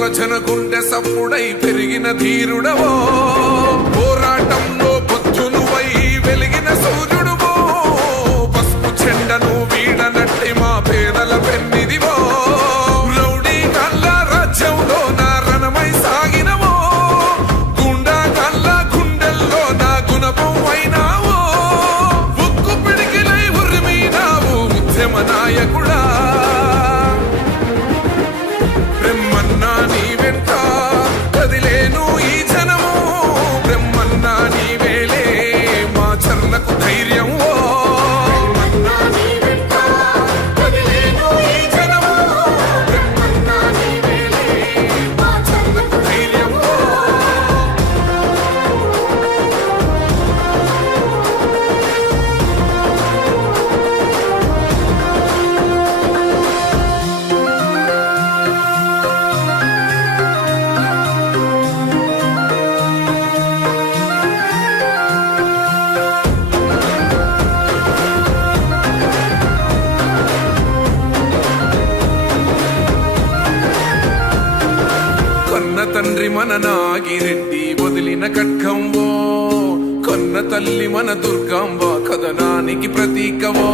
సర్ల జన గుండె సప్పుడై పెరిగిన ధీరుడవో, పోరాటంలో పొద్దునువై వెలిగిన సూర్యుడువో, పసుపు చెండను వీడనట్టి మా పేదల పెన్నిదివో, రౌడీ కళ్ళ రాజ్యంలో నా రణమై సాగినవో, గుండా కళ్ళ గుండెల్లో నా గుణపం అయినావో, ఉక్కు పిడికిలై ఉరిమినావు ఉద్యమ నాయకుడా. బ్రహ్మన్నా నీ వెంట కదిలేను ఈ జనము, బ్రహ్మన్నా నీ వేలే మా చర్లకు ధైర్యం. తండ్రి మన నాగిరెడ్డి వదిలిన కట్కంవో, కొన్న తల్లి మన దుర్గాంబ కథనానికి ప్రతీకవో.